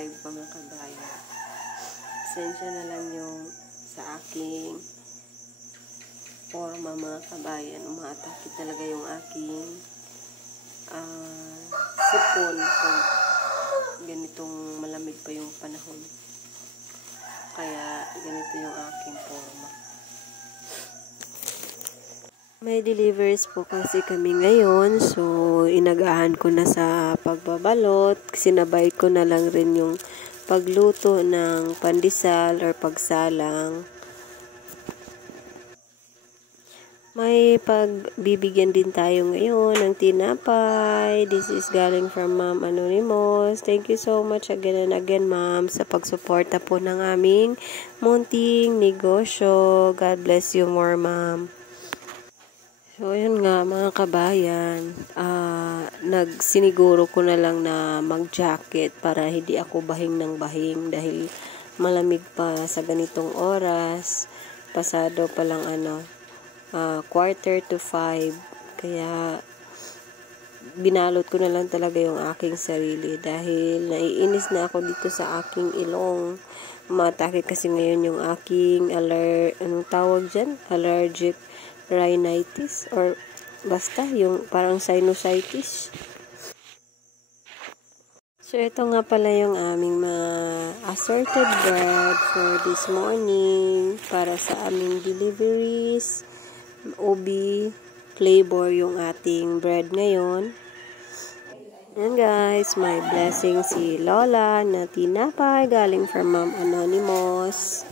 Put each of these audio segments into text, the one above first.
live mga kabayan. Pasensya na lang yung sa aking forma mga kabayan. Umaatake talaga yung aking sipon pag ganitong malamig pa yung panahon. Kaya ganito yung aking forma. May deliveries po kasi kami ngayon. So, inagahan ko na sa pagbabalot. Sinabay ko na lang rin yung pagluto ng pandesal or pagsalang. May pagbibigyan din tayo ngayon ng tinapay. This is galing from Ma'am Anonymous. Thank you so much again and again, Ma'am, sa pagsuporta po ng aming munting negosyo. God bless you more, Ma'am. So, yun nga mga kabayan, nagsiniguro ko na lang na mag-jacket para hindi ako bahing ng bahing dahil malamig pa sa ganitong oras. Pasado pa lang 4:45. Kaya, binalot ko na lang talaga yung aking sarili dahil naiinis na ako dito sa aking ilong. Umatake kasi ngayon yung aking allergic rhinitis or basta yung parang sinusitis. So ito nga pala yung aming mga assorted bread for this morning para sa aming deliveries. Ubi flavor yung ating bread ngayon. And guys, my blessing si Lola na tinapay galing from Ma'am Anonymous.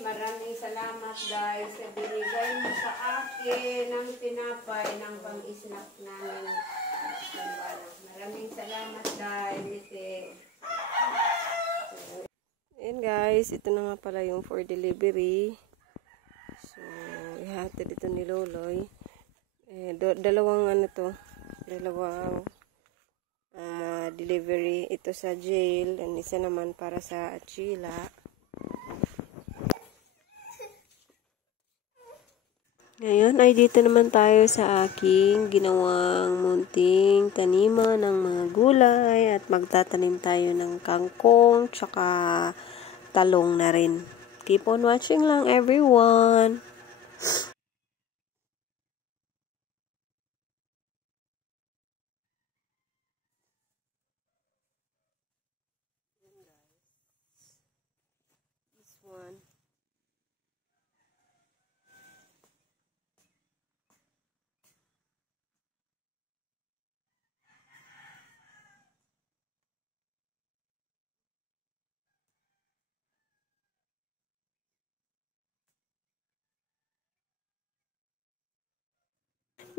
Maraming salamat guys sa binigay mo sa akin ng tinapay ng pang-snack namin. Maraming salamat guys. And guys, ito na nga pala yung for delivery. So, ihatid ito ni Loloy. Dalawang delivery. Ito sa jail and isa naman para sa Achila. Ngayon ay dito naman tayo sa aking ginawang munting taniman ng mga gulay at magtatanim tayo ng kangkong tsaka talong na rin. Keep on watching lang everyone! This one.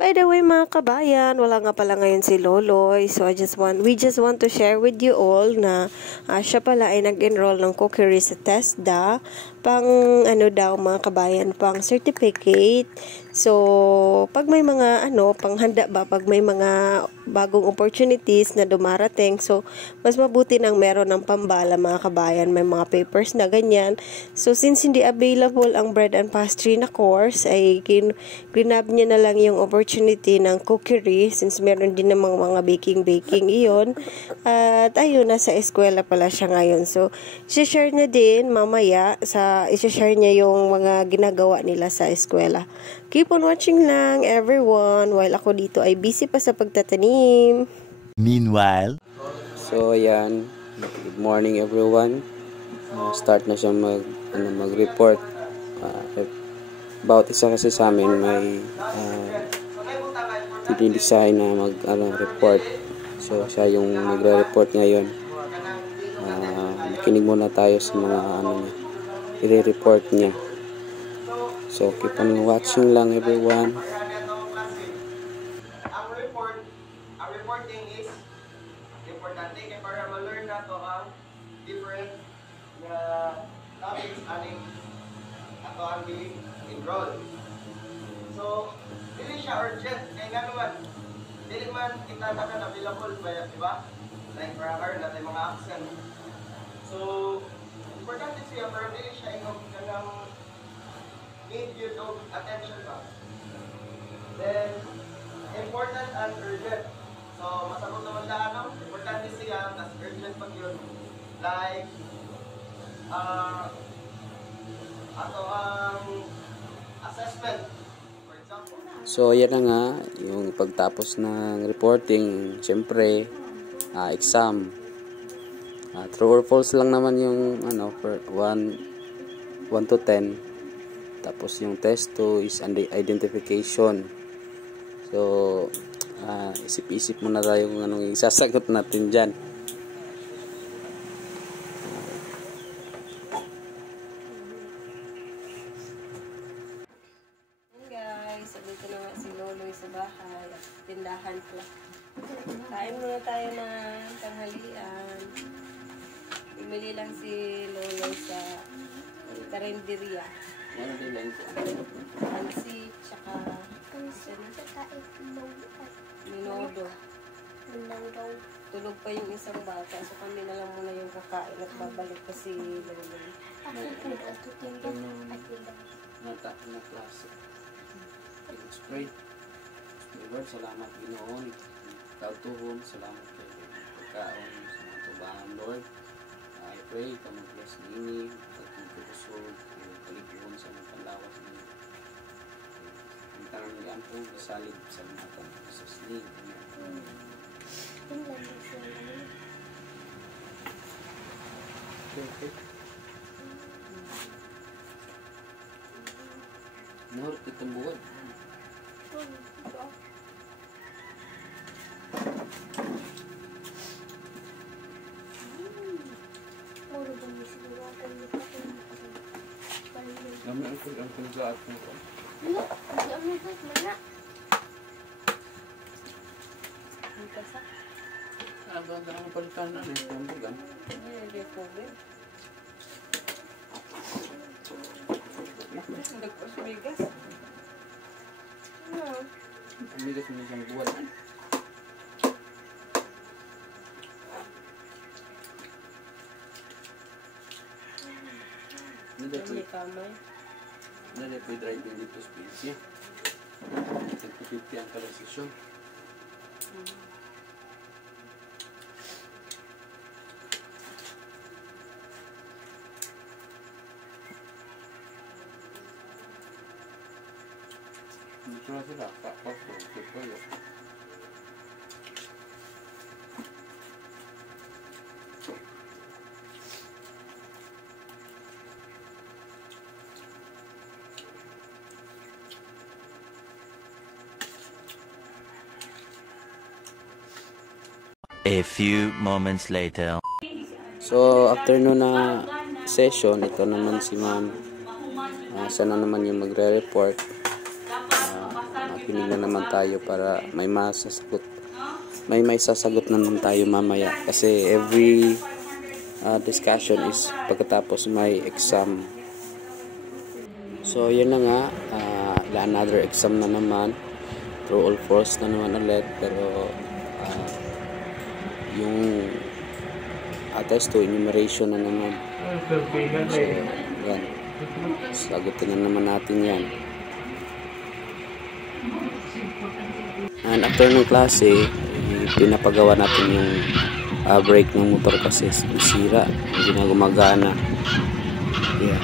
By the way mga kabayan, wala nga pala ngayon si Loloy. So we just want to share with you all na siya pala ay nag-enroll ng cookery sa TESDA. Pang mga kabayan, pang certificate. So pag may mga panghanda ba, pag may mga bagong opportunities na dumarating, so mas mabuti nang meron ng pambala mga kabayan, may mga papers na ganyan. So since hindi available ang bread and pastry na course, ay grinab niya na lang yung opportunity ng cookery since meron din namang mga baking iyon. At ayun, nasa eskwela pala siya ngayon. So i-share niya din mamaya i-share niya yung mga ginagawa nila sa eskwela. Keep on watching lang everyone while ako dito ay busy pa sa pagtatanim. Meanwhile, so ayan, good morning everyone. Start na siya mag-report Bawat isa kasi sa amin may dinidesign na report. So siya yung magre-report ngayon. Makinig muna tayo sa mga niya, i-report niya. So keep on watching lang everyone. Ang reporting is importante kaya para ma-learn nato ang different topics aning ato ang enroll. So dili siya urgent kaya nga naman dili man kita tanan available ba, di ba? Like para karon natin mga absent. So importante siya pero dili siya ingog kanang need you to attention ba. Then important and urgent. So masagot naman siya importante siya tas urgent pag yun. Like ato ang assessment. So yan na nga yung pagtapos ng reporting, siyempre exam. True or false lang naman yung for 1 to 10. Tapos yung test 2 is identification. So isip-isip muna tayo kung anong isasagot natin dyan. Dito na nga si Loloy sa bahay. Tindahan pala. Kain muna tayo ng tanghalian. Bumili lang si Loloy sa karinderya. Ano din lang ko? Pansit, tsaka minodo. Tulog pa yung isang bata. So kami na lang muna yung kakain at babalik pa si Loloy. Na klase. Pray. Lord, salamat Ginoon. Kautuhon, salamat kay pagkaon sa mga tubahan, Lord. I pray ka mag-bless nini, pagkutubusog, kalikuhon sa mga panlawas niyo. Ang tanang niyan po, salig sa mga Jesus name. Okay. Nahurot itong buwan. Kami ang pagkaat mo ko. Ano ba ang palitan na rin? Pambugan? Hindi po ba? Nagpas bigas? Ang bigas mo isang buwan. Hindi kamay. Nada po i-drive din dito sa Pinsia. Nagpo-50 ang kalasisyon. Dito na sila. Tapos po. Dito yun. A few moments later. So, after na session, ito naman si ma'am. Sana naman yung magre-report. Makinig na naman tayo para may masasagot. May sasagot na naman tayo mamaya. Kasi every discussion is pagkatapos may exam. So, yun na nga. Another exam na naman. True or false na naman ulit. Pero, yung test 2 enumeration na naman. So yan, sagutin na naman natin yan. And after ng klase, pinapagawa natin yung brake ng motor kasi nasira, hindi na gumagana. Yeah.